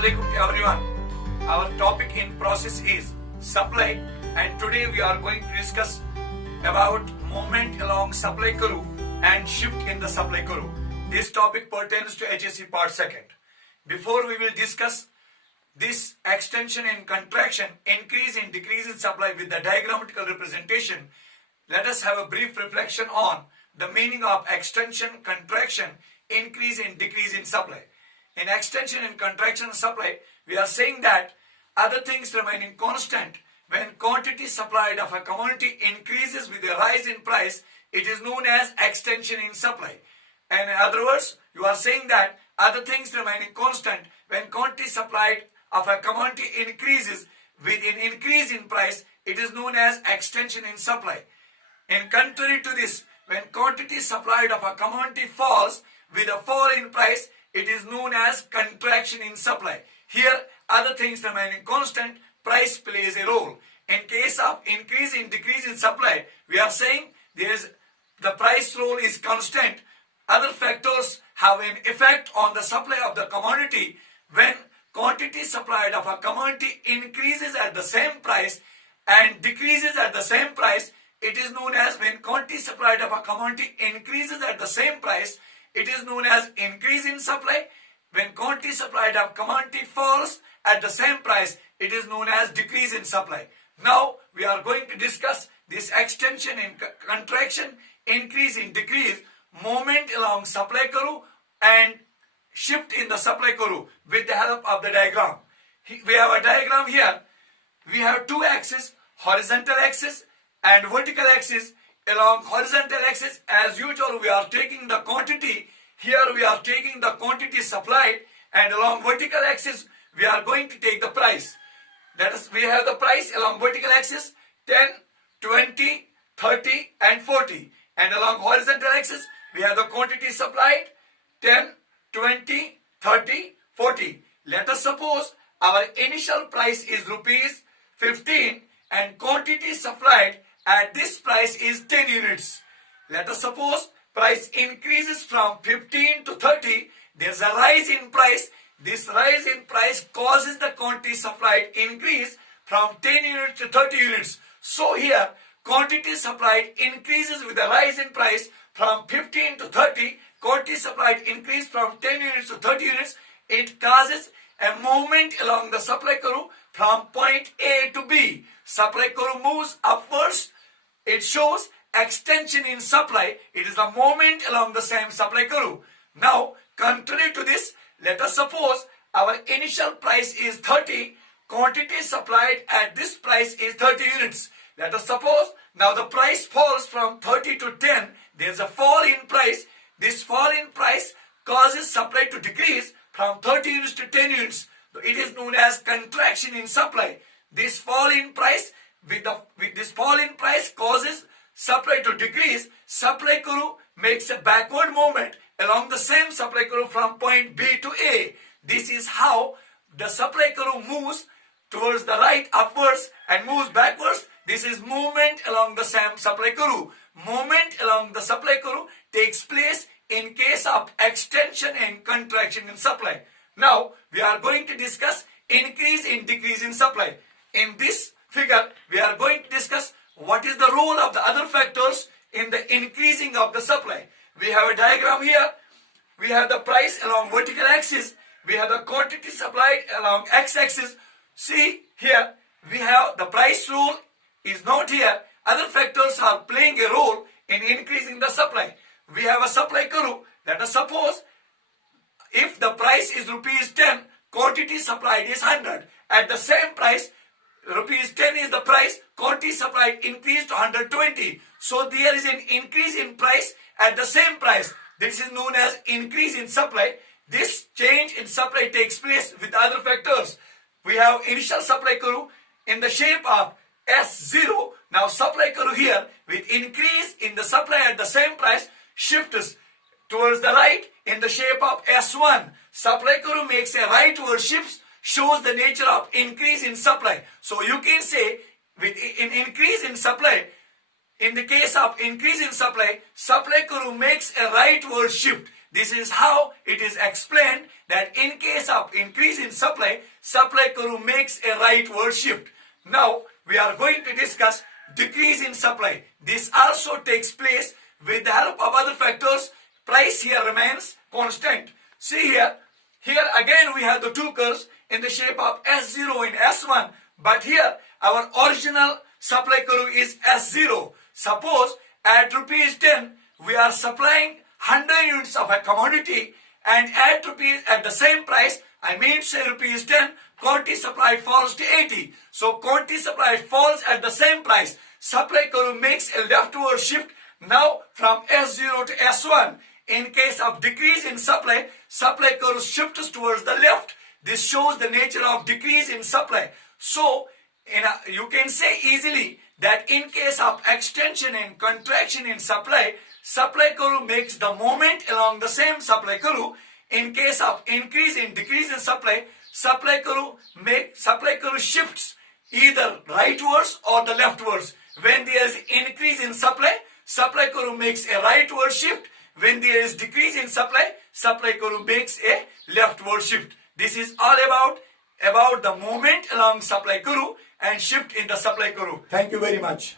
Assalamualaikum to everyone. Our topic in process is supply, and today we are going to discuss about movement along supply curve and shift in the supply curve. This topic pertains to HSC part 2nd. Before we will discuss this extension and contraction, increase and decrease in supply with the diagrammatical representation, let us have a brief reflection on the meaning of extension, contraction, increase and decrease in supply. In extension and contraction supply, we are saying that other things remaining constant, when quantity supplied of a commodity increases with a rise in price, it is known as extension in supply. And in other words, you are saying that other things remaining constant, when quantity supplied of a commodity increases with an increase in price, it is known as extension in supply. In contrary to this, when quantity supplied of a commodity falls with a fall in price, it is known as contraction in supply. Here, other things remaining constant, price plays a role. In case of increase and decrease in supply, we are saying the price role is constant. Other factors have an effect on the supply of the commodity. When quantity supplied of a commodity increases at the same price and decreases at the same price, it is known as when quantity supplied of a commodity increases at the same price, it is known as increase in supply. When quantity supplied of commodity falls at the same price, it is known as decrease in supply. Now we are going to discuss this extension and contraction, increase in decrease, movement along supply curve and shift in the supply curve with the help of the diagram. We have a diagram here. We have two axes, horizontal axis and vertical axis. Along horizontal axis, as usual, we are taking the quantity. Here we are taking the quantity supplied, and along vertical axis we are going to take the price. That is, we have the price along vertical axis 10, 20, 30 and 40, and along horizontal axis we have the quantity supplied 10, 20, 30, 40. Let us suppose our initial price is rupees 15 and quantity supplied at this price is 10 units. Let us suppose price increases from 15 to 30. There's a rise in price. This rise in price causes the quantity supplied increase from 10 units to 30 units. So here quantity supplied increases with a rise in price from 15 to 30. Quantity supplied increase from 10 units to 30 units. It causes a movement along the supply curve from point A to B. Supply curve moves upwards. It shows extension in supply. It is the movement along the same supply curve. Now, contrary to this, let us suppose our initial price is 30. Quantity supplied at this price is 30 units. Let us suppose now the price falls from 30 to 10. There is a fall in price. This fall in price causes supply to decrease from 30 units to 10 units. It is known as contraction in supply. This fall in price with this fall in price causes supply to decrease. Supply curve makes a backward movement along the same supply curve from point B to A. This is how the supply curve moves towards the right upwards and moves backwards. This is movement along the same supply curve. Movement along the supply curve takes place in case of extension and contraction in supply. Now we are going to discuss increase and decrease in supply. In this figure, we are going to discuss what is the role of the other factors in the increasing of the supply. We have a diagram here. We have the price along vertical axis. We have the quantity supplied along x-axis. See here, we have the price role is not here. Other factors are playing a role in increasing the supply. We have a supply curve. Let us suppose if the price is rupees 10, quantity supplied is 100. At the same price, rupees 10 is the price, quantity supplied increased to 120. So there is an increase in price at the same price. This is known as increase in supply. This change in supply takes place with other factors. We have initial supply curve in the shape of S0. Now supply curve here with increase in the supply at the same price shifts towards the right in the shape of S1. Supply curve makes a rightward shift, shows the nature of increase in supply. So you can say with an increase in supply, in the case of increase in supply curve makes a rightward shift. This is how it is explained that in case of increase in supply, supply curve makes a rightward shift. Now we are going to discuss decrease in supply. This also takes place with the help of other factors. Price here remains constant. See here again we have the two curves in the shape of S0 and S1, but here our original supply curve is S0. Suppose at rupees 10 we are supplying 100 units of a commodity, and at the same price, I mean say rupees 10, quantity supply falls to 80. So quantity supply falls at the same price. Supply curve makes a leftward shift now from S0 to S1. In case of decrease in supply, supply curve shifts towards the left. This shows the nature of decrease in supply. So you can say easily that in case of extension and contraction in supply, supply curve makes the movement along the same supply curve. In case of increase in decrease in supply, supply curve shifts either rightwards or the leftwards. When there is increase in supply curve makes a rightward shift. When there is decrease in supply curve makes a leftward shift. This is all about the movement along supply curve and shift in the supply curve. Thank you very much.